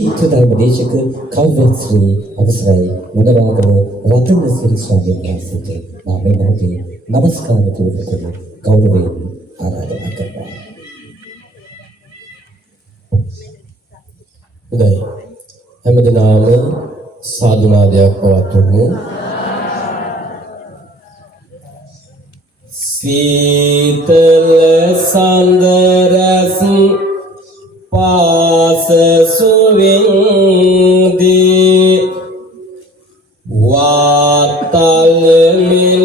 ඊට ධර්මදේශක කවුරුත් ශ්‍රී අවසරයි මොනවාගම රතන සිරි ස්වාමීන් වහන්සේට මා මේ මොහොතේ නමස්කාර කරන ගෞරවයෙන් ආරාධනා කරනවා. හොඳයි. හැමදෙනාම සාදුනාදයක් පවත්වමු. සීතල සඳරස් පාස සුවින්දී වාතල් මින්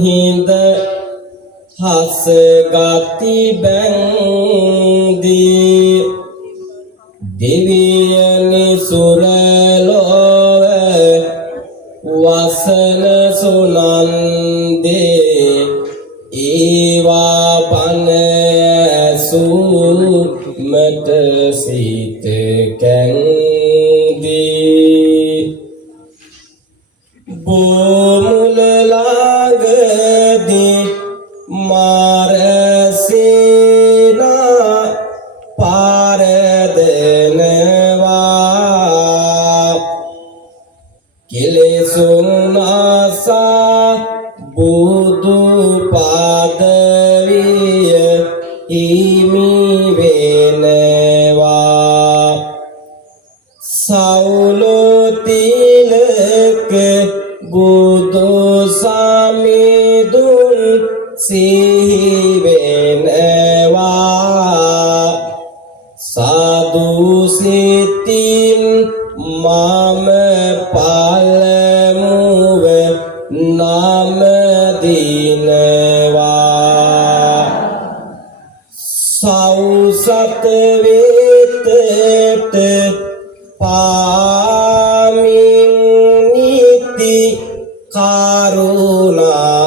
හිඳ හස ගති බැන්දී දිවියනි සුරලොව වසන සුනන්දේ ඒවා පන සුමට සිත කැන්දී බොමුලලාගදී මාරසේනා පාරදනවා කෙලෙසුන් ආසා බුදු පාදවිය හිමි වෙනවා සෞලතිලක බුදු සමිඳුන් සිහි වෙනවා සාදු සිතින් මම පළමුව නම දිනවා සෞසත වේතට පාමින් නිති කරුණාව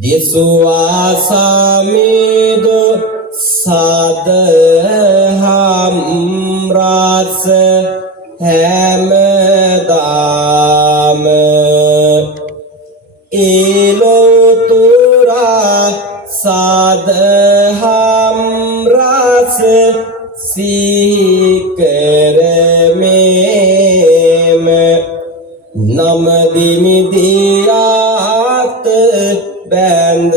දිසුවා සමිදු සදහම් රස හැමදාම ඒලොතුරා සදහම් රස සීකරමේම නමදිමිදියාත බැන්ද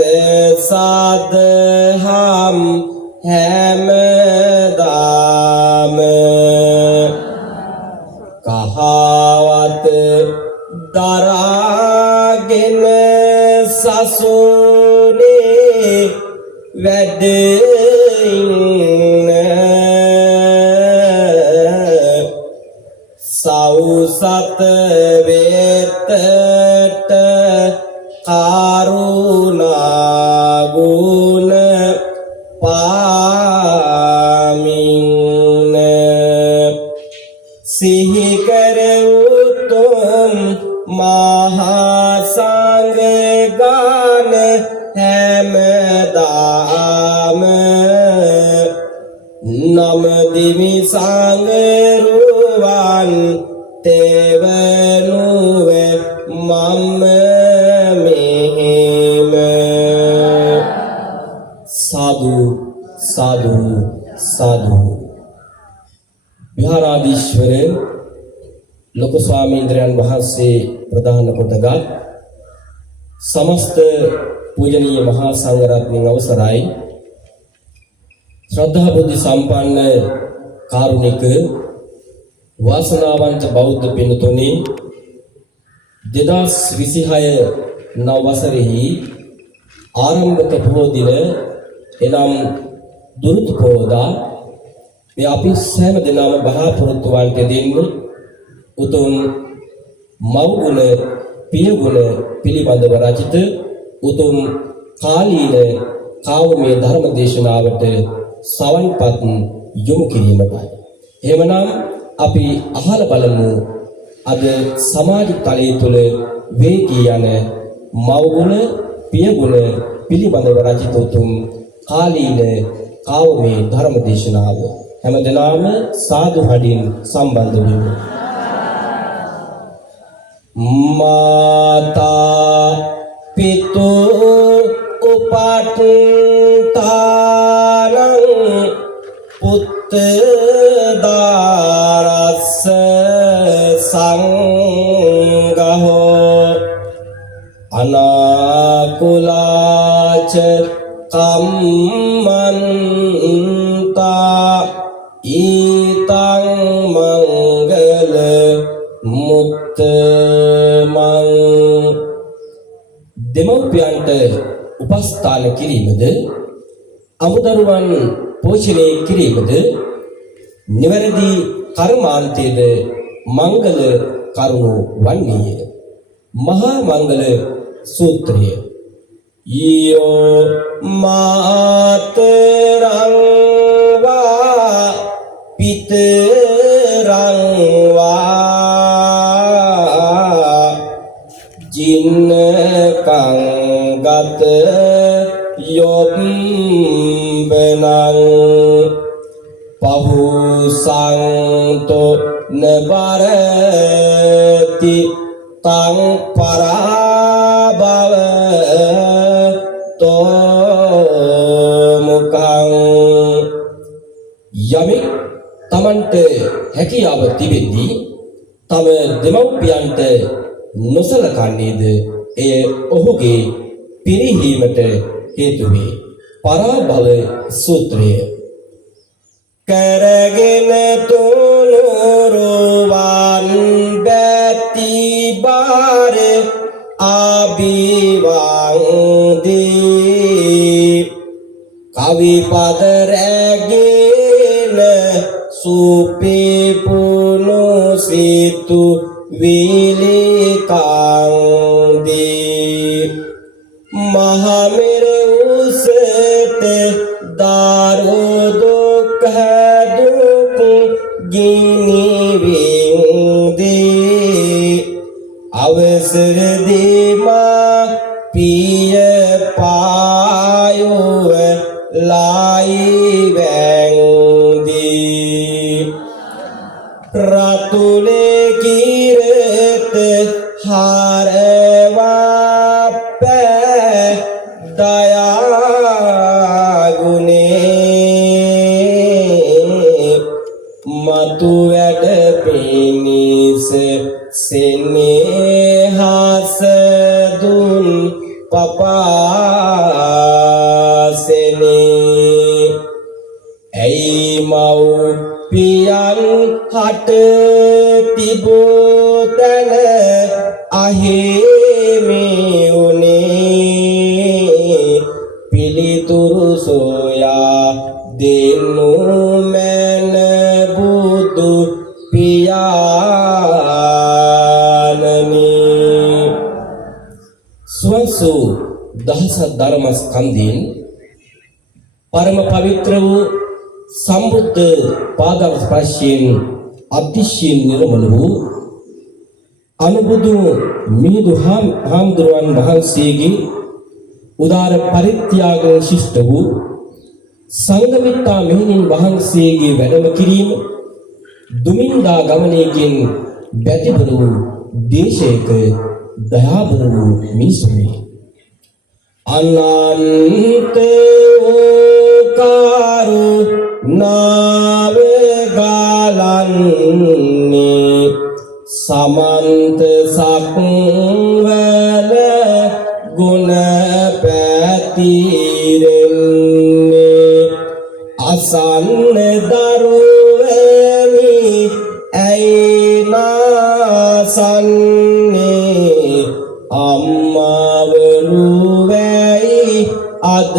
සදහම් හැමදාම කහවත දරාගෙන සසුනේ වැඩ ඉන්න සෞසත වේතට කරුණා ගුණ පාමින්න සිහි කර උතුම් මහා සංඝ ගාන හැමදාම නම දිවි සංඝ රුවන් තෙවනුව මම මෙහෙම සාදු සාදු සාදු. විහාරාධීශ්වර ලොකු ස්වාමීන්ද්‍රයන් වහන්සේ ප්‍රධාන කොටගත් සමස්ත පූජනීය මහා සංඝරත්නයන් අවසරයි ශ්‍රද්ධා බුද්ධ සම්පන්න කාරුණික වාසනාවන්ත බෞද්ධ පින්තුනි 2026 නව වසරෙහි ආරම්භක පොහොය දින එනම් දුරුතු පොහොයදා මේ අපි සෑම දිනම බලාපොරොත්තු වන්ට දෙන්න උතුම් මව්ගුණ පියගුණ පිළිබඳව රචිත උතුම් කාලීන කාවමේ ධර්ම දේශනාවට සවන්පත් යොමු කිරීමටයි. එහෙමනම් අපි අහලා බලමු අද සමාජ තලයේ තුල වේගී යන මව්ගුණ පියගුණ පිළිබඳව රචිත උතුම් කාලීන කාවමේ ධර්ම දේශනාව. හැමදෙනාම සාදු හඩින් සම්බන්ධ වෙමු. මාතා පිතු උපට්ඨානං පුත්ත දාරස්ස සංඝෝ අනාකුලාච කම්මන්තා ඊතං මංගල මුත්තමං දෙමව්පියන්ට උපස්ථාන කිරීමද අමුදරුවන් පෝෂණය කිරීමද නිවැරදි කර්මාන්තයේද මංගල කරුණු වන්නේය. මහා මංගල සූත්‍රය ඊයෝ මාතරං වා පිතරං වා ජින්නකං ගත යොබ්බනං පහුසන්තෝ නබරති තං පරාභව තෝමුකං යමෙක් තමන්ට හැකියාව තිබෙද්දී තම දෙමව්පියන්ට නොසලකන්නේද එය ඔහුගේ පිරිහීමට හේතු වේ. පරාභව සූත්‍රය කරගෙන තුනුරුවන් බැති බාර ආබිවන්දී කවි පද රැගෙන සුපිපුනු සිතු විලිකන්දී මහමෙර උසට දාරු දුක්ඛ දුක් ගිනි වින්දී අවසර දීමා පිය පායුව ලයි වැන්දී රතුලේ කිරත හරවා පෑ දයාගුණේ මතු වැඩ පිණිස සෙනෙහස දුන් පපාසෙනේ ඇයි මව් පියන් හට තිබූ තැන අහිමි උනේ පිළිතුරු සොයා දෙනු මැන බුදු පියාණනි ස්වසු දහස ධර්ම ස්කන්ධයෙන් පරම පවිත්‍ර වූ සම්බුද්ධ පාද ස්පර්ශයෙන් අතිශයින් නිර්මල වූ අනුබුදු මිහිඳු හාමුදුරුවන් වහන්සේගේ උදාර පරිත්‍යාගයෙන් ශිෂ්ට වූ සංඝමිත්තා මෙහෙණින් වහන්සේගේ වැඩම කිරීම දුමින්දා ගමනේකින් බැතිබර වූ දේශයක දයාබර වූ මිනිසුනි අනන්ත කාරු නාව ගලන්නේ සමන්ත සක්වල ගුණ පැතිරෙන්නේ අසන්න දරුවනි ඇයි නාසන්නේ අම්මවරු වැයි අද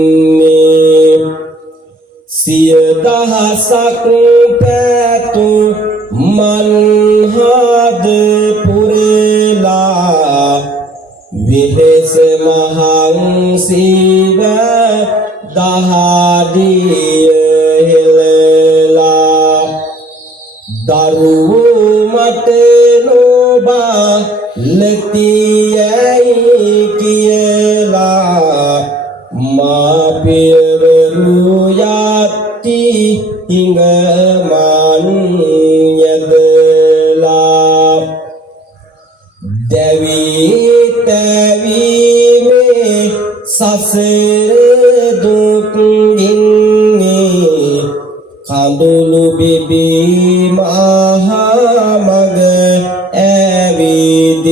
බඩගින්නේ සිය දහසක් පැතු මන්හද පුරලා විහෙස මහන්සිව දහදිය හෙළලා දරුවෝ මට නොබා ලතියයි කියලා මාපියවරු යති හිඟමන් යදලා දැවි තැවි මේ සසර දුක් කඳුළු බිබි මහා මග ඇවිදින්නේ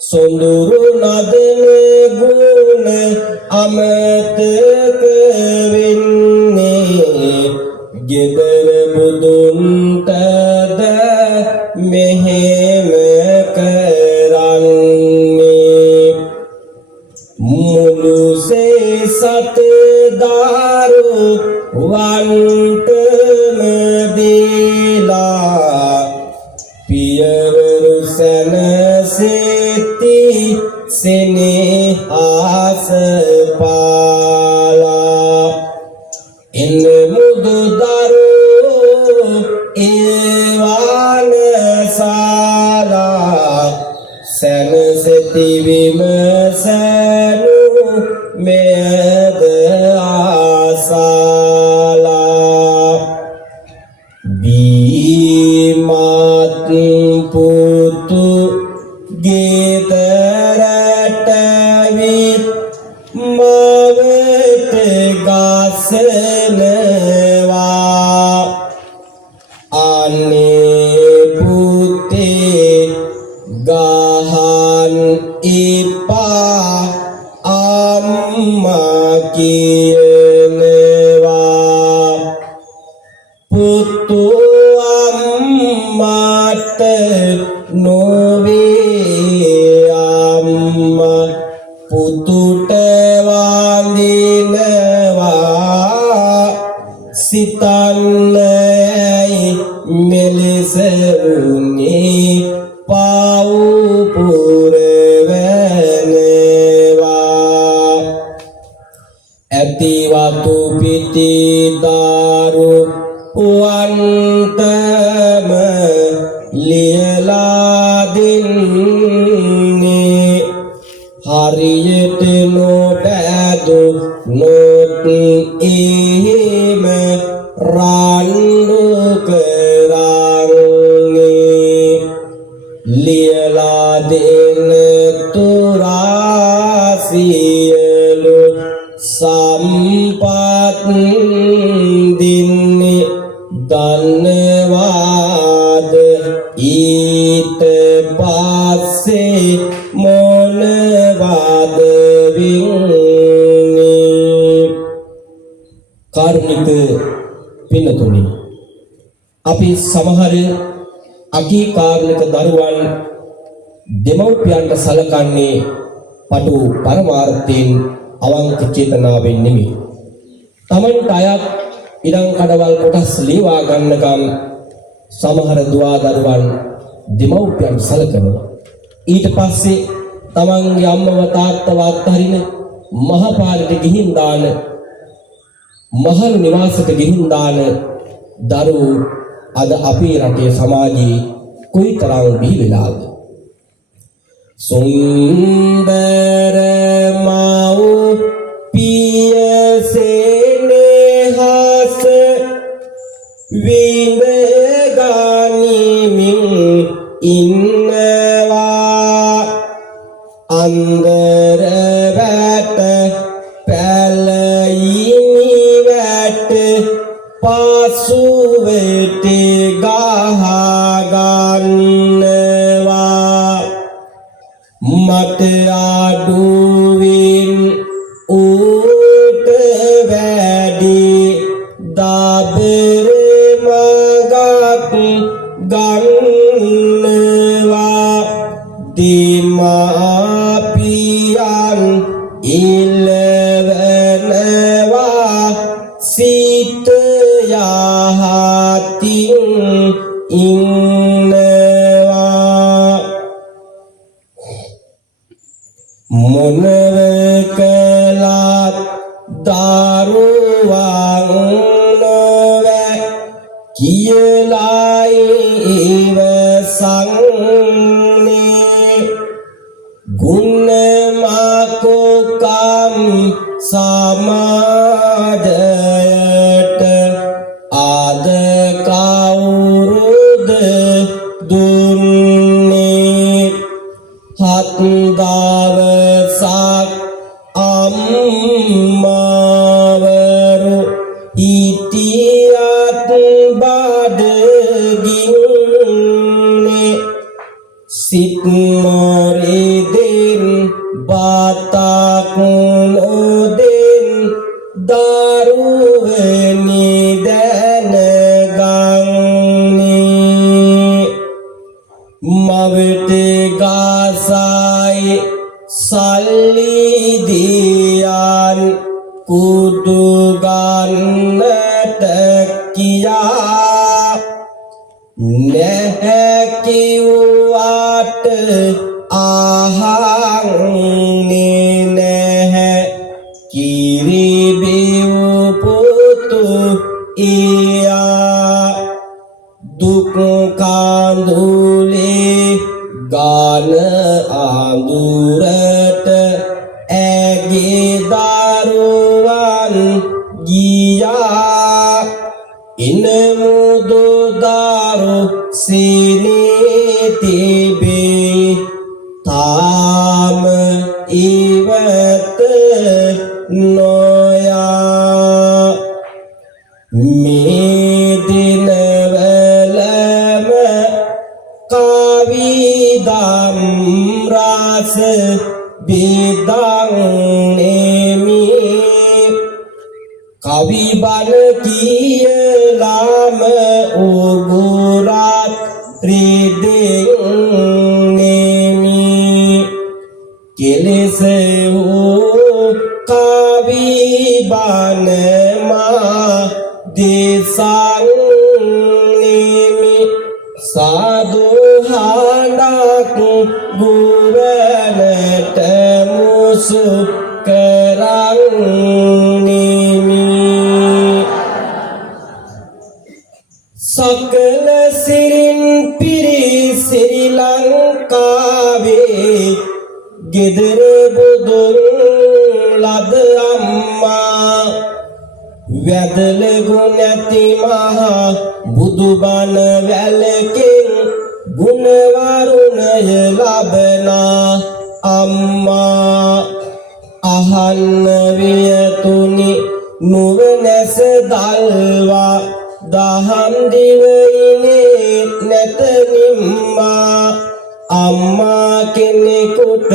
සොඳුරු නදන ගුණ අමතක වෙන්නේ ගෙදර බුදුන්ටද මෙහෙම කරන්නේ මුළු සේසත දාරු වන්ටම දීලා පියවරු සැනසෙති සෙනෙහස පාලා එන්න මුදු දරු ඒවාන සාලා සැනසෙති විමසනු මෙයද ආසාලා බීමත් පුතු ගෙදරට විත් මවට ගසනවා අනේ පුතේ ගහන් ඉපා අම්මා කියනවා පුතු අම්මාට නොවේ අම්මා පුතුට වඳිනවා සිතන්නයි මෙලෙස උනේ පව් පුරවනවා ඇති වතු පිටි දාරු වන්තම ලියලා දෙන්නේ හරියට නොබැදු නොත් එහෙම රණ්ඩු කරන්නේ ලියලා දෙන තුරා සියලු සම්පත් දින්නේ දන්නවාද ඊට පස්සේ මොනවාද වෙන්නේ කාරුණික පින්නතුනි අපි සමහර අකීකාරුණික දරුවන් දෙමව්පියන්ට සලකන්නේ පටු පරමාර්ථයෙන් අවංක චේතනාවෙන් නෙමෙයි තමන්ට අයත් ඉඩම් කඩවල් කොටස් ලීවා ගන්නකම් සමහර දුවා දරුවන් දෙමව්පියන් සලකනවා ඊට පස්සේ තමන්ගේ අම්මව තාත්තව අත්හරින මහපාරට ගිහින් දාන මහල් නිවාසයට ගිහින් දාන දරුවෝ අද අපේ රටේ සමාජයේ කොයිතරම් බිහි වෙලාද සුන්දර මව් පියසෙනෙහස විඳ ගනිමින් ඉන්නවා අන්දර වැට පැලයිනි වැට පසුවෙට ගහ ගන්නවා මට අඩුවෙන් ඌට වැඩි දබර මගක් ගන්නවා දෙමාපියන් ඉල්ලවනවා සිත යහතින් ඉන්නවා මොනව කළත් දරුවන් නොවේ කියලා ඉවසන්නේ ගුණ මකුකම් සමාජයට ආද කවුරුද දුන්නේ හත් දවසක් අම්මවරු සිත් මොරිදින් බාතක් නොදෙන් දරුවනි දැනගන්නේ මවට ගාසයි සල්ලි දියන් කුඩු ගන්නට කියා නැහැ කිව්වට අහන්නේ නැහැ කිරි බිව් පුතු ඉයා දුක් කාඳුලේ ගාන ආඳුරට ඇගේ දරුවන් ගියා ඉනමුදු දරු සිනේ තිබේ තාම ඉවත නොයා මේ දිනවලම කවිදම් රස බිදං නෙමි කවි බණ කියලාම උගුරත් ත්‍රිදෙන්නේමි කෙලෙස වූ කවි බණ මා දෙසන්නේමි සාදු හඬක් ගුවනට මුසු කරන්නේමි සකල සිරින් පිරි ශ්‍රී ලංකාවේ ගෙදර බුදුන් ලද අම්මා වැදල ගුණැති මහා බුදුබණ වැලකින් ගුණ වරුණය ලබනා අම්මා අහන්න වියතුනි නුවණැස දල්වා දහම් දිවයිනේ නැත නිම්මා අම්මා කෙනෙකුට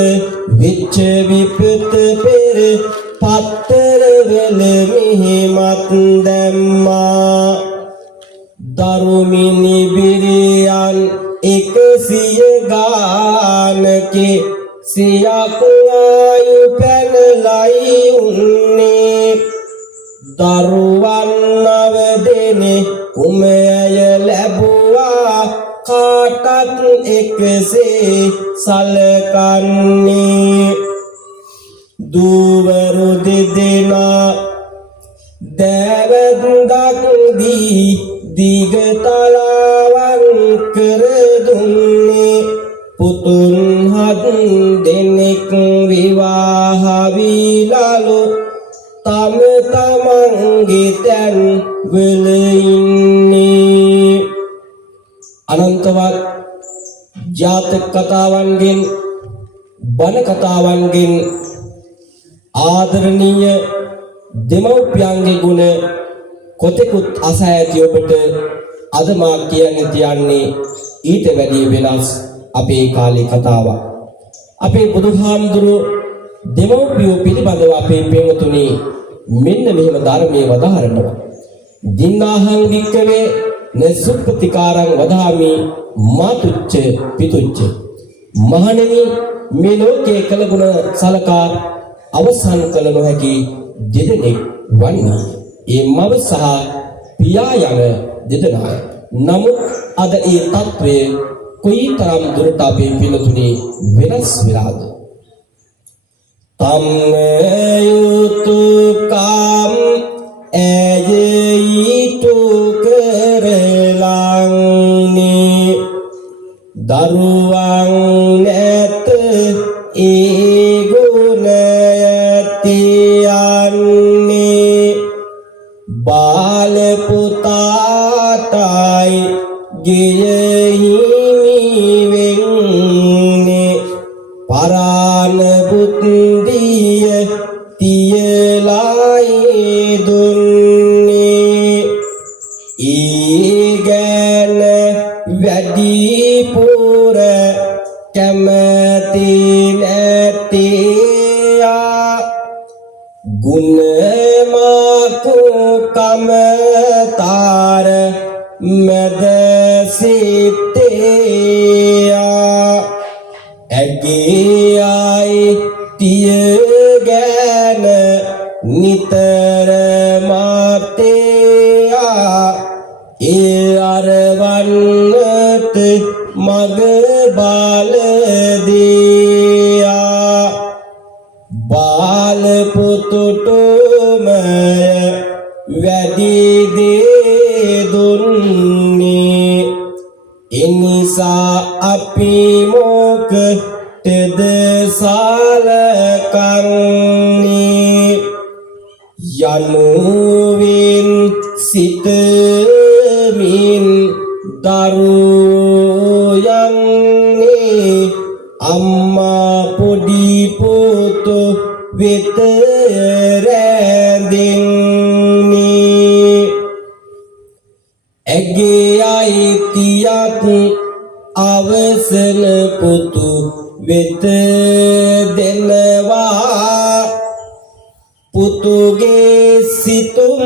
විච්ච විපත පෙර පත්තර වල මිහිමත් දැම්මා දරුමිනි බිරියන් 100 ගානකේ සියක් ආයු පැනලයි උන්නේ දරුවන් නවදෙනේ කුමය ලැබුවා කාටත් එකසේ සලකන්නේ දුවරු දෙදෙනා දැවැන්දක් දී දිගතලාවන් කර දුන්නේ පුතුන් හත් දෙනෙක් විවාහ විලාලු තම තමන්ගේ තැන් වල ඉන්නේ අනන්තවත් ජාතක කතාවන්ගෙන් බණ කතාවන්ගෙන් ආදරණීය දෙමව්පියන්ගේ ගුණ කොතෙකුත් අසා ඇති ඔබට අද මා කියන්නේ ඊට වැඩි වෙනස් අපේ කාලේ කතාවක් අපේ බුදුහාමුදුරුවෝ දෙමව්පියෝ පිළිබඳව අපේ පින්වතුනි මෙන්න මෙහෙම ධර්මයේ වදාහරනවා දින්නාහං වික්කවේ නසුප්පතිකාරං වදාමි මාතුච්ච පිතුච්ච මහණෙනි මේ ලෝකයේ කළ ගුණ සලකා අවසන් කළ නොහැකි දෙදෙනෙක් වන්නේ ඒ මව සහ පියා යන දෙදෙනා නමුත් අද ඒ తත්වය කොයිතරම් දුරට අපේ පිළිතුරේ වෙනස් වෙලාද තම්යුතුකම් ඇයීතු කරලන්නේ දරුවන් නැත ඒ ගුණයති යන්නේ බාල පුතාටයි ගෙයෙහි වෙන්නේ පරාණ බුද්ධිය තියලයි දුන්නේ ඊගැන වැඩිපුර ගුණ මාකු කමතාර මැද සිටේයා ඇගේ අයිතිය ගැන නිතර මාතේයා ඒ අරවන්නට මග බාලදියා බාල පුතුටුමය වැඩි දේ දුන්නේ එනිසා අපි මොකටද සලකන්නේ යනුවෙන් සිතමින් දරුයන්නේ අම්මා පොඩි පුතු වෙත රැඳෙන්නේ ඇගේ අයිතියක් අවසන පුතු වෙත දෙනවා පුතුගේ සිතුම්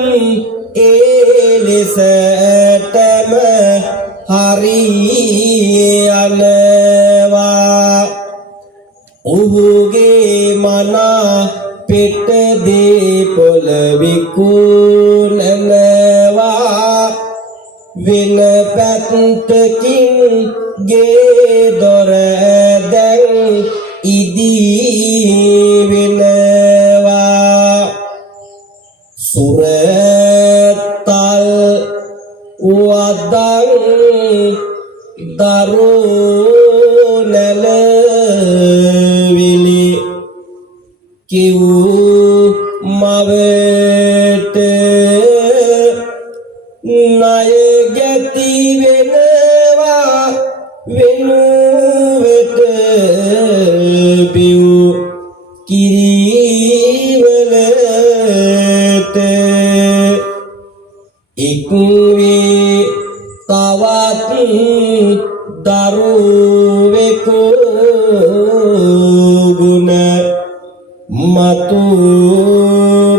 ඒ ලෙසටම හරියනවා ඔහුගේ මනා පෙට දීපොළ විකුණනවා වෙන පැත්තකින් ගේ දොර දැන් ඉදී වෙනවා සුරතල් වදන් දරු නැලවිලි කිව් මවට ණය ගැති වෙනවා වෙනුවට බිව් කිරිවලට එක් වේ තවත් දරුවෙකු ගුණ මතු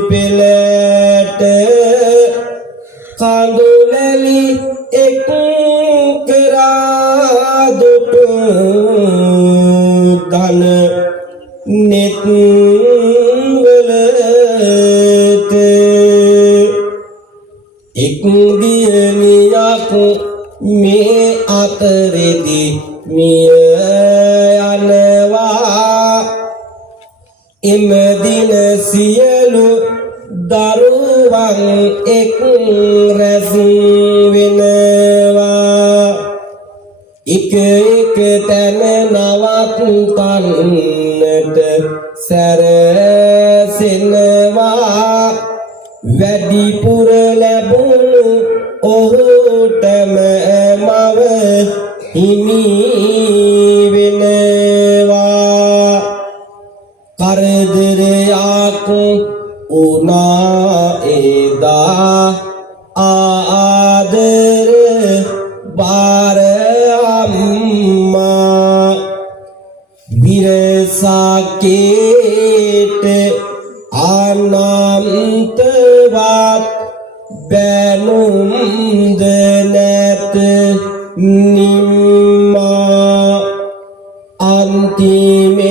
පෙළට කඳුලැලි එක් කරා දුටු ධන නෙත් වලට එක් දියණියක් මේ අතරෙදි මිය යනවා එම දින සියලු දරුවන් එක් රැස් වෙනවා එක එක තැන නවත්තන්නට සැරසෙනවා වැඩිපුර ලැබුණු ඔහුටම මව හිමි වෙනවා කරදරයක් උනා එදා ආදර බාර අම්මා විරසකේට අනන්තවත් බැනුම්ද නැත නිම්මා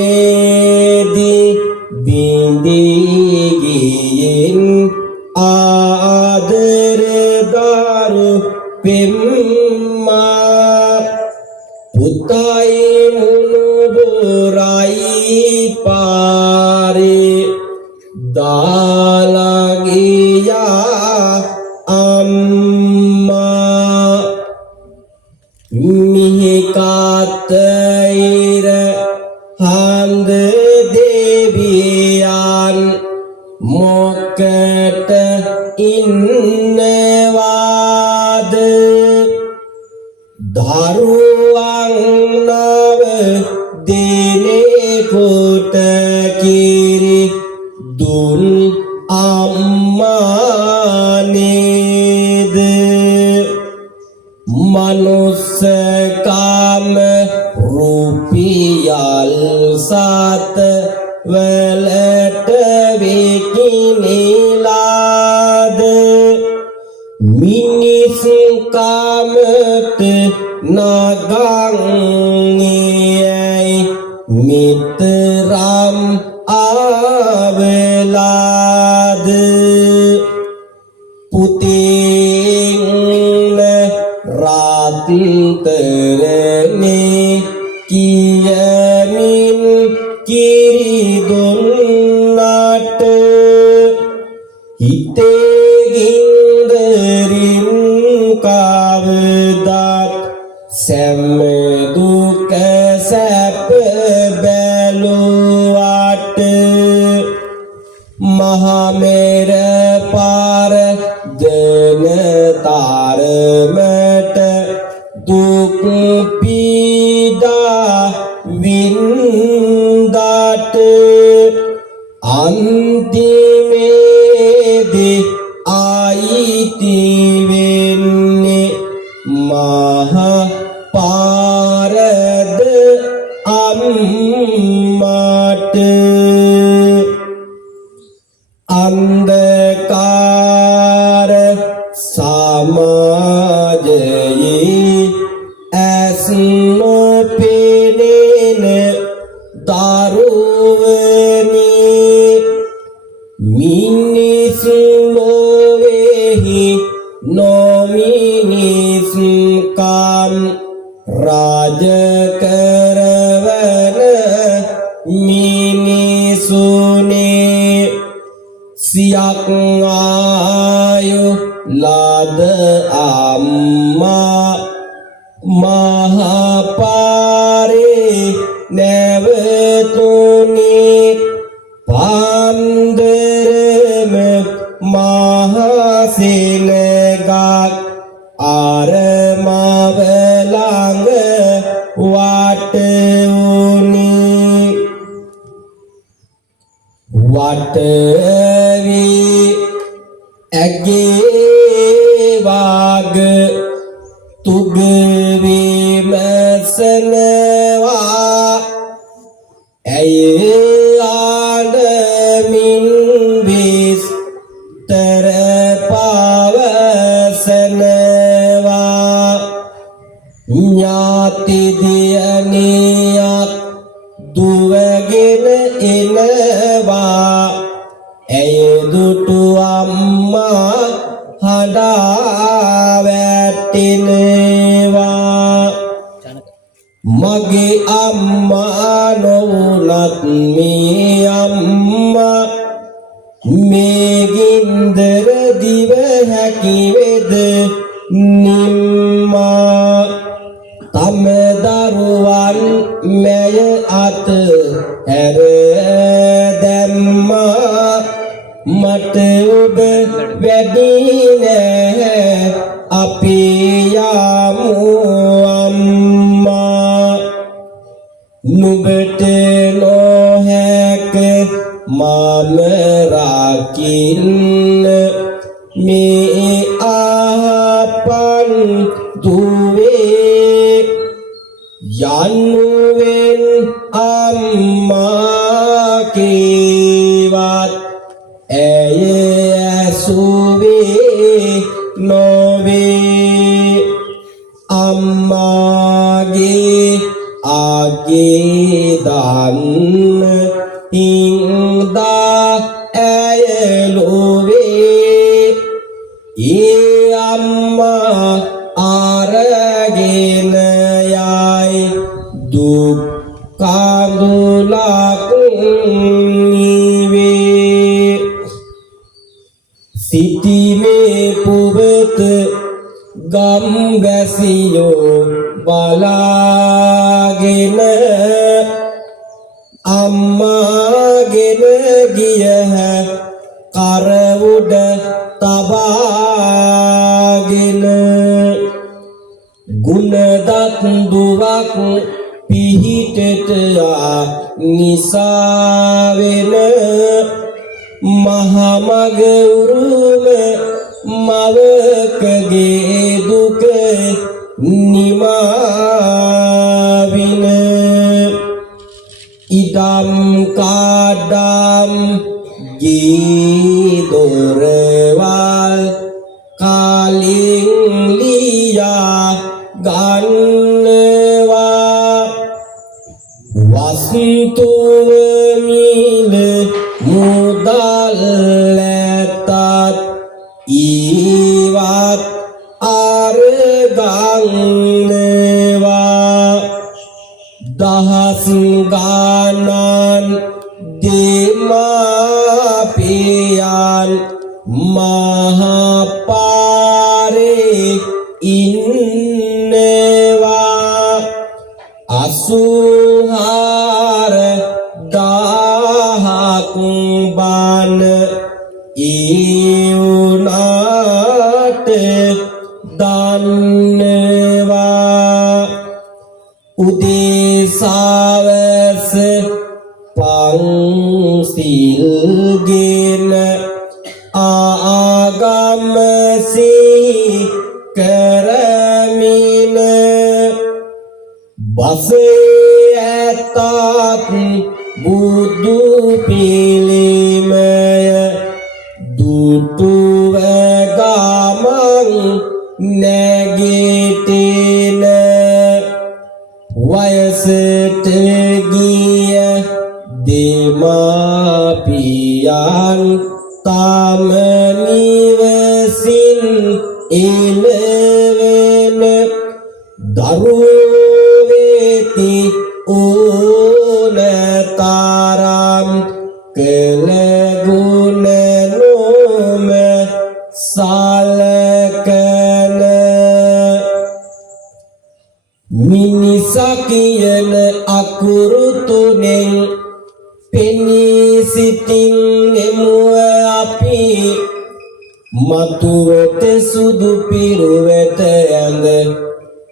අන්තිමේදී බිඳීගියෙන් ආදර දරු පෙම්මා පුතයි මුණුබුරයි පාරේ දාලා ගියා අම්මා මිහිකතයිර හඳ දෙවියන් මොකට ඉන්නවාද දරුවන් නව දිනෙකට කිරි දුන් අම්මා නේද මනුස්සකම රුපියල් සත වලට විකිනේ ලාද මිනිස් කාමත නගන්නේ මිතරම් ආවලාද පුතින් රාත්තරනේ කියමින් කිරි දුන්නට හිතේ ගින්දරින් කවදාත් සැම දුක සැප බැලුවට මහමෙර පාර දන තරමට දුක් පීඩා වින්දාට අන්තිමේදී ආයිති වෙන්නේ මහ පාරද අම්මාට අන්ධකාර සමාජයේ ඇස් නොපෙනෙන දරුවනි මිනිස් ලොවේහි නොමිනිස්කම් රාජ කරවන මිනිසුනේ සියක් ආයු ලද අම්මා මහපාරේ නැවතුනේ පාන්දරම මහසෙනගක් අරමව ළඟ වටුනේ වටවි ඇගේ වාග තුග විමසනවා ඇය ආඩමින් විස්තර පවසනවා ඥාති දියණියක් දුවගෙන එනවා ඇය දුටු අම්මා හඬා වැටෙනවා මගේ අම්මා නොවුනත් මේ අම්මා මේ ගින්දර දිව හැකි වෙද නිම්මා තම දරුවන් මැය අත හැර දැම්මා මට ඔබ වැඩි නැහැ අපි යමු අම්මා නුඹට නොහැක මම රකින්න මේ ආපන් දුවේ යන්නුවෙන් අම්මා කීවත් ඇය ඇසුවේ නොවේ අම්මාගේ ආගේ දන්න හින්දා ඇය ලොවේ ඒ අම්මා අරගෙන යයි දුක් කඳුලක් නිවේ සිටිමේ පුවත ගම් වැසියෝ බලාගෙන අම්මාගෙන ගියහ කර උඩ තබාගෙන ගුණදත් දුවක් පිහිටට නිසා වෙන මහමග උරුම මවකගේ දුක නිමාවින ඉදම් කාඩම් ගීත දොරවල් කාලින් ලියා ගන්නවා වස්තුව මිල මුදල් ඇතත් ඊවත් අරගන්නවා දහස් ගානන් දෙමාපියන් මහපාරේ ඉන්නවා අසුහාර දහක් බන ඊුණාට දන්නවා උදේසවස පන්සිල්ගෙන ආගම සිහි කරමින බසේ ඇතත් බුදු පිළිමය දුටුව ගමන් නැගිටින වයසට ගිය දෙමාපියන් තම නිවසින් එළවෙන දරුවෝ වෙති ඕන තරම් කළ ගුණ නොම සලකන මිනිසා කියන අකුරු තුනෙන් පෙනී සිටින්නෙමු අපි මතුවට සුදු පිරුවට ඇඳ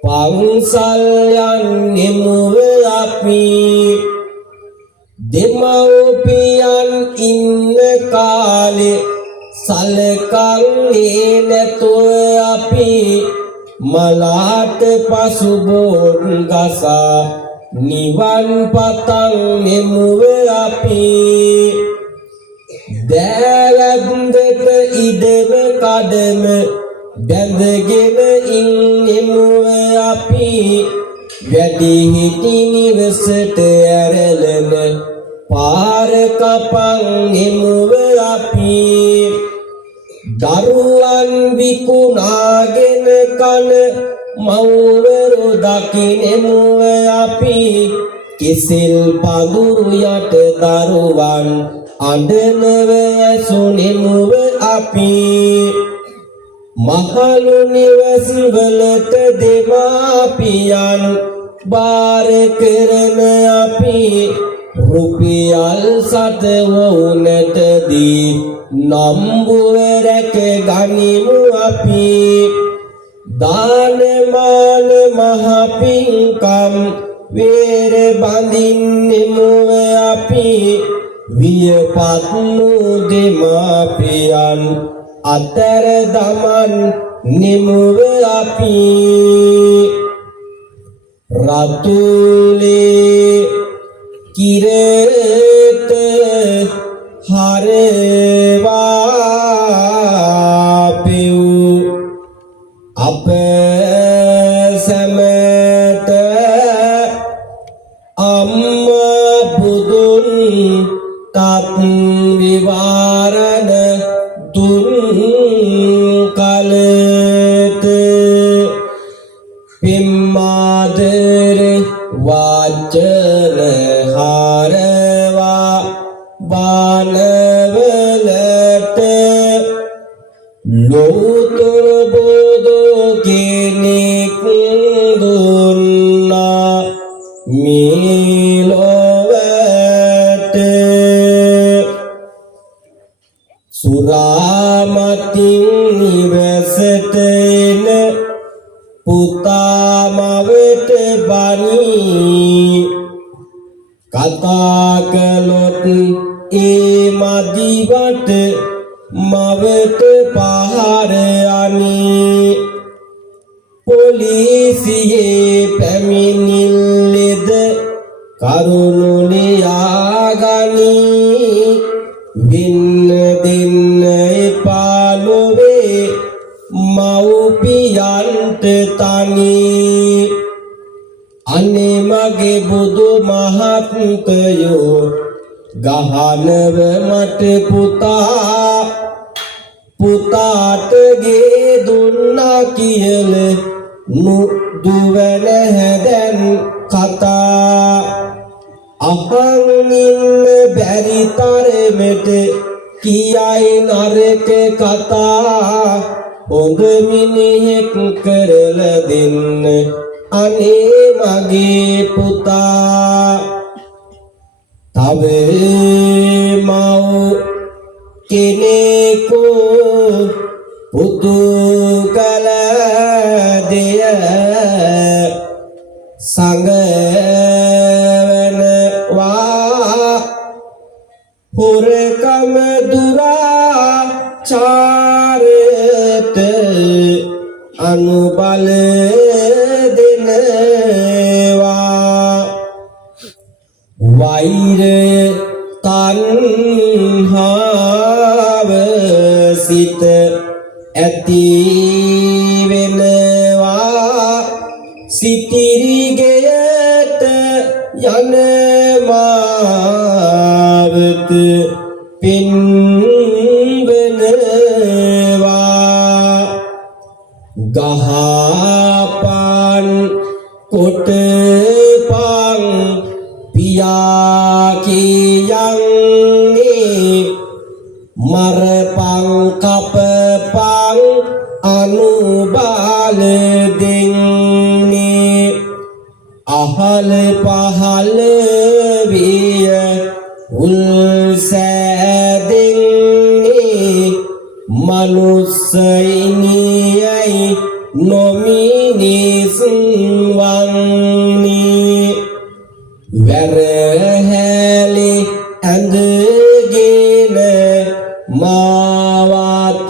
පන්සල් යන්නෙමු අපි දෙමව්පියන් ඉන්න කාලේ සලකන්නේ නැතුව අපි මලාට පසු බෝන් ගසා නිවන් පතන්නෙමු අපි දැවැන්දට ඉඩම කඩම බැඳගෙන ඉන්නෙමු අපි වැඩිහිටි නිවසට ඇරලන පාර කපන්නෙමු අපි දරුවන් විකුණාගෙන කන මව්වරු දකින්නෙමු අපි කිසිල් පඳුරු යට දරුවන් අඬනව ඇසුනෙමු අපි මහලු නිවස් වලට දෙමාපියන් බාර කරන අපි රුපියල් සතවුනට දී නම්බුව රැක ගනිමු අපි දානමාන මහ පින්කම් වේර බඳින්නෙමු අපි වියපත් දෙමාපියන් අතර දමන් නිමුව අපි රතුලේ කිරේත හරවා පිව් අප සැමට අම්මා බුදුන් තත් විවාරණ දුන් කලට පිම්මාදර වාචන හරවා බානවලට ලෝතුර බෝධෝ කෙනෙක් දුන්නා මිලොවට සුරාමතින් නිවසට එන පුතාමවට බනී කතා කළොත් ඒ මදිවට මවට පහර අනී පොලිසියේ පැමිණිල්ලෙද කරුණු ලියාගනී වින්න දෙන්න පාලොවේ මව්පියන්ට තනි අනේ මගේ බුදු මහත්කයෝ ගහනව මට පුතාට ගේ දුන්නා කියල නුදුවන හැදැන් කතා අහන් ඉන්න බැරි තරමට කියයි නරක කතා හොඳ මිනිහෙක් කරල දෙන්න අනේ මගේ පුතා තව මව් කෙනෙකු පුතු කල දෙය සංගවනවා හොරකම දුරාචාරයට අනුබල දෙනවා වෛරය තණ්හාව සිත ඇති වෙනවා සිතිරිගෙයට යන මාවත පින්වෙනවා ගහපන් කොටපන් පියා කියන්නේ මරපං කපපං අනුබල දෙන්නේ අහල පහල විය උල්සැදෙන්නේ මනුස්සයිනියයි නොමිනිස් වන්නේ වැරහැලි ඇඳගෙන මාවත්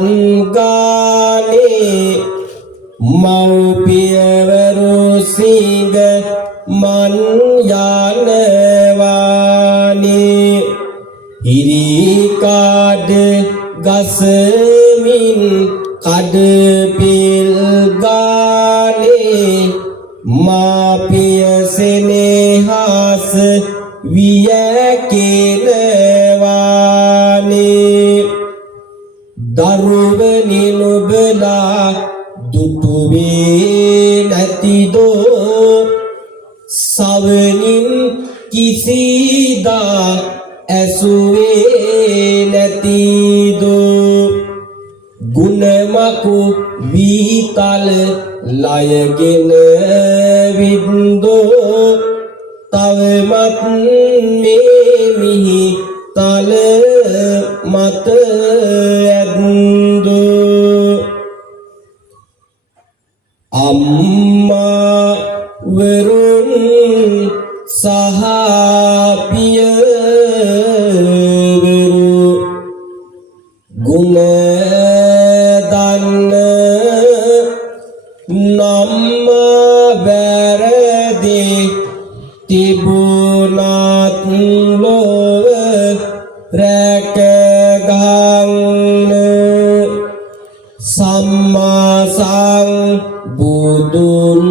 ගානේ මව්පියවරු සිඟ මන් යනවානේ හිරිකාඩ ගසමින් කඩපිල් ගානේ මාපිය සෙනෙහස වියකිනවානේ දරුවනි නුබලා දුටුවේ නැතිදෝ සවනින් කිසිදා ඇසුවේ නැතිදෝ ගුණමකු වීතල ලයගෙන වින්දෝ තවමත් මිහි තල මත ඇද්දෝ අම්මා වරුන් සහ පියවරු ගුණ දන්න නම්ම වැරදි තිබුණත් ලොව රැක ගන්න සම්මා සම්බුදුන්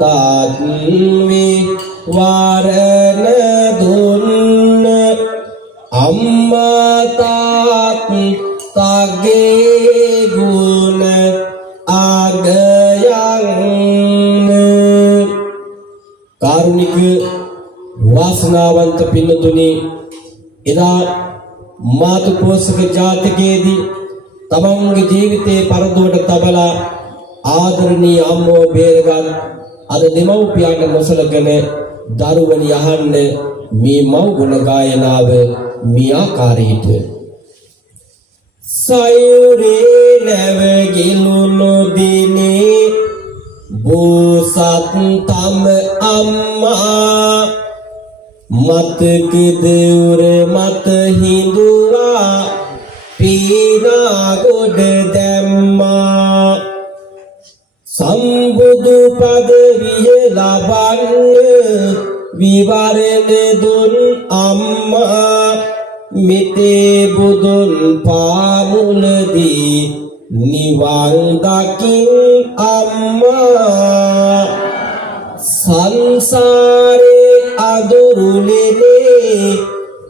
තත්මි වරණ දුන්න අම්මා තාත් තගේ ගුණ අගයන් කාරුණික වාසනාවන්ත පින්නතුනි එදා මාතු පෝෂක ජාතකයේදී තමන්ගේ ජීවිතේ පරදුවට තබලා ආදරණීය අම්මෝ බේරගත් අද දෙමව්පියන් නොසලකන දරුවනි අහන්න මේ මව් ගුණ ගායනාව මේ ආකාරයට සයුරේ නැවගිලුණු දිනේ බෝසත් තම අම්මා මතක දෙවර මත හිඳුවා පීනා ගොඩ දැම්මා සම්බුදු පදවිය ලබන්න විවරණ දුන් අම්මා මිතේ බුදුන් පාමුලදී නිවන් දකින් අම්මා සංසාරේ අඳුරුලේ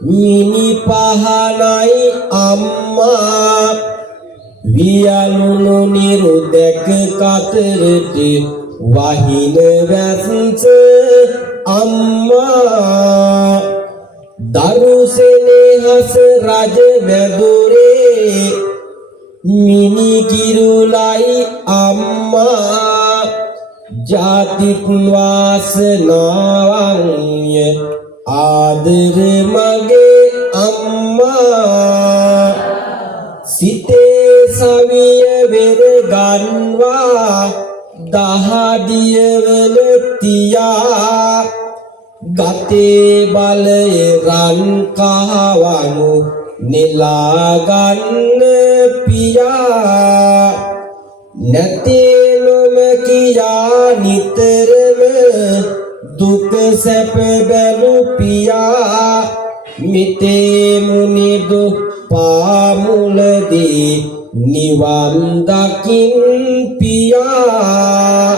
මිනි පහනයි අම්මා වියලුණු නිරුදක කතරට වහින වැස්ස අම්මා දරුසෙනෙහස රජ මැදුරේ මිනි කිරුලයි අම්මා ජාතිත් වාසනාවන්ය ආදර මගේ අම්මා සිතේ සවිය වෙර ගන්වා දහදියවල තියා ගතේ බලය රන් කහවනු නෙලා ගන්න පියා නැතේ නොම කියා නිතරම දුක සැප බැලු පියා මිතේ මුනිදු පාමුලදී නිවන් දකින් පියා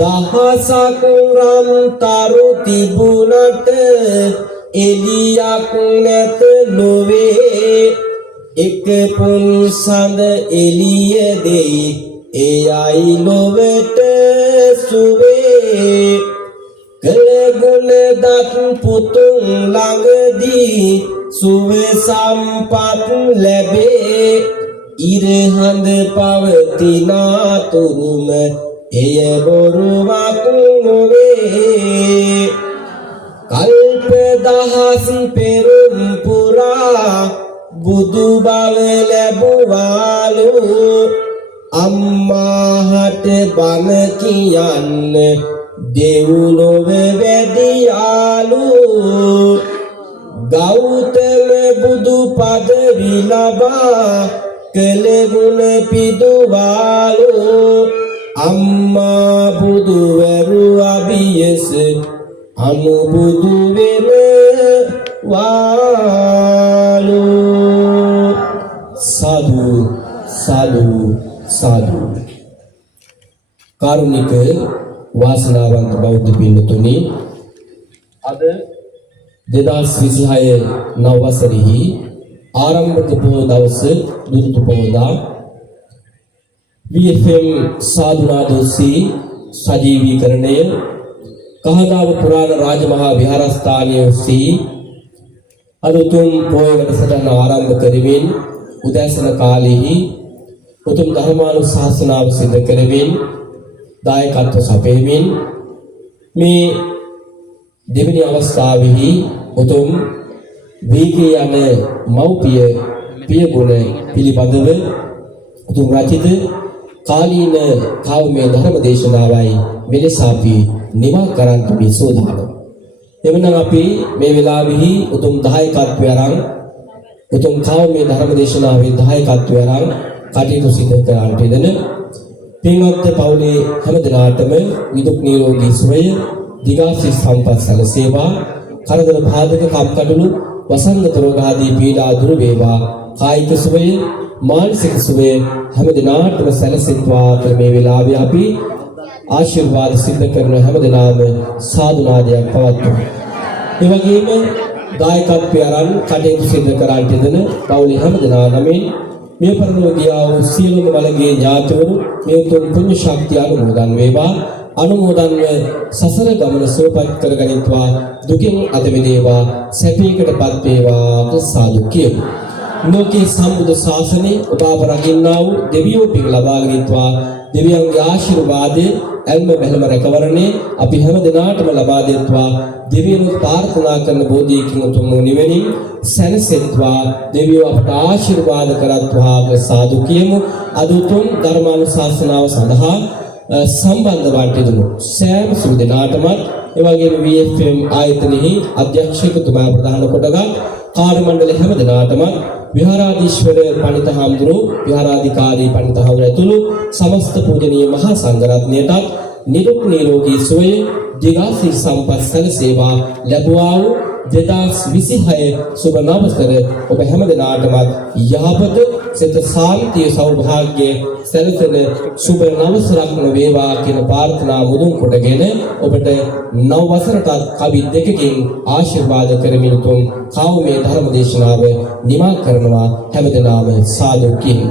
දහසක් රන්තරු තිබුණට එලියක් නැත ලොවේ එක පුන් සඳ එළිය දෙයි එයයි ලොවට සුවේ කළගුණ දත් පුතුන් ළඟදී සුව සම්පත් ලැබේ ඉරහඳ පවතිනාතුරුම එය බොරුවක් නොවේ කල්ප දහස් පෙරම් පුරා බුදු බව ලැබුවාලු අම්මාහට බණ කියන්න දෙව්ලොව වැඩියාලු ගෞතම බුදු පදවි ලබා කළ ගුණ පිදුවාලු අම්මා බුදුවරු අභියස අනුබුදු වෙන වාලු සාදු සාදු සාදු කාරුණික වාසනාවන්ත බෞද්ධ පින්නතුනි අද 2026 නව වසරෙහි ආරම්භක පොහොය දවස දුරුතු පොහොයදා VFM සාදුනාදෝසී සජීවීකරණය කහදාව පුරාණ රාජමහා විහාරස්ථානයේ ඔස්සේ අද උතුම් පොහොය වැඩසටහන ආරම්භ කරමින් උදෑසන කාලෙහි උතුම් ධර්මානුශාසනාව සිදු කරමින් දායකත්ව සපයමින් මේ දෙවෙනි අවස්ථාවෙහි උතුම් වේගී යන මෞපිය පියගුණ පිළිබඳව උතුම් රචිත කාලීන කාව්‍ය ධර්ම දේශනාවයි මෙලෙස අපි නිමා කරන්ට මේ සෝදානම්. එවනම් අපි මේ වෙලාවෙහි උතුම් දායකත්වය අරන් උතුම් කාව්‍ය ධර්ම දේශනාවේ දායකත්වය අරන් කටයුතු සිදු කරන්නට යෙදෙන පින්වත් පවුලේ හැම දිනාටම නිදුක් නිරෝගී සුවය දිගාසිරි සම්පත් සැලසේවා කරදර බාධක කම්කටොළු වසංගත රෝග ආදී පීඩා දුරු වේවා කායික සුවය මානසික සුවය හැම දිනාටම සැලසෙත්වා මේ වෙලාවේ අපි ආශිර්වාද සිද්ධ කරන හැම දිනාම සාදු නාදයක් පවත්වමු. ඒ වගේම දායකත්වය අරන් කටයුතු සිදු කරන්නට යෙදෙන පවුලේ හැම දිනා නමින් මේ පරිලෝකියා වූ සියලුම බලගේ ඥාතවරු මේ උතුම් පුණ්‍ය ශක්තිය අනුමෝදන් වේවා අනුමෝදන්ව සසර ගමන සුවපත් කරගනිත්වා දුකින් අත මිදේවා සැපයකටපත් වේවා සාදු කියමු. ලෝකේ සම්බුද්ධ ශාසනයේ ඔබ අප රකින්නා වූ දෙවියෝ පින් ලබාගෙන ඉත්වා දෙවියන්ගේ ආශිර්වාදය එල්ම බැලම රැකවරණේ අපි හැම දිනාටම ලබා දෙත්වා දෙවියන්ට ප්‍රාර්ථනා කරන බෝධියකින් උතුම් නිවෙනින් සැනසෙත්වා දෙවියෝ අපට ආශිර්වාද කරත්වා සාදු කියමු. අද උතුම් ධර්මානුශාසනාව සඳහා සම්බන්ධ වන්ටිදුණු සෑම සුදු දිනාටම ඒ වගේම VFM ආයතනයේ අධ්‍යක්ෂකතුමා ප්‍රධාන කොටගත් කාර්ය මණ්ඩල හැම දිනාටම විහාරාධීශවර පණිත හාමුදුරුවෝ විහාරාධිකාරී පණිත හාමුදුරුවෝ ඇතුළු සමස්ත පූජනීය මහා සංඝරත්නයටත් නිරුක් නිරෝගී සුවය දිගාසිරි සම්පත් සැලසේවා ලැබුවා වූ 2026 සුබ නවසර ඔබ හැම දිනාටමත් යහපත සිත සාන්තිය සෞභාග්‍ය සැලසෙන සුබ නවසරක් වේවා කියන ප්‍රාර්ථනා මුදුන් කොටගෙන ඔබට නව වසරටත් කවි දෙකකින් ආශිර්වාද කරමින් තුන් කාවමේ ධර්ම දේශනාව නිමා කරනවා හැම දිනාම සාදු කියන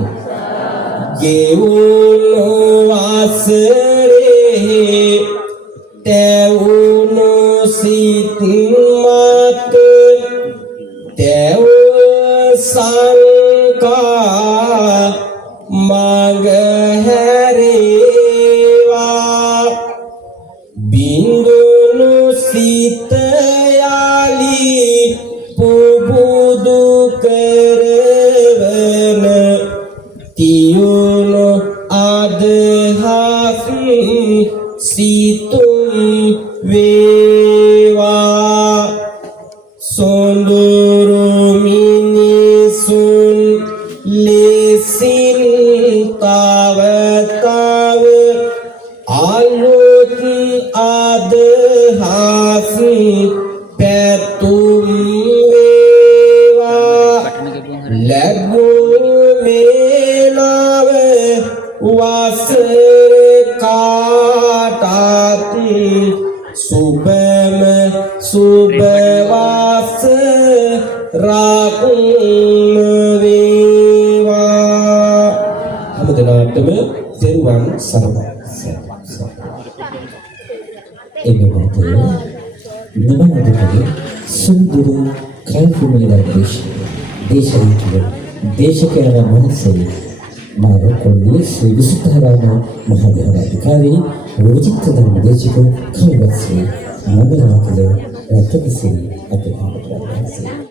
ගෙවුණු වාසරේ තෙවුණු සිත් මත තෙව සංකා මග හැරේවා බින්දුණු සිත යාලි පුබුදු කරවන තියුණු අදහස් සිතුම් වේවා සොඳුරු මිනිසුන් ලෙසින් තව තව අලුත් අදහස් පැතුම් වේවා ලැබුමේ නව වසර කාටත් සුබම සුබ වසරක් වේවා හැමදෙනාටම තෙරුවන් සරණයි එමෙතන නවදකේ සුන්දර කල්පමේ දේශනාව දේශකයන් වහන්සේ මාරකොල්ලේ ශ්‍රී විසුද්ධාරාම මහා විහාරාධිකාරී රෝචිත ධර්ම දේශක කවුරුත් ශ්‍රී මොග්ගලාපුර රත්නසිරි අපේ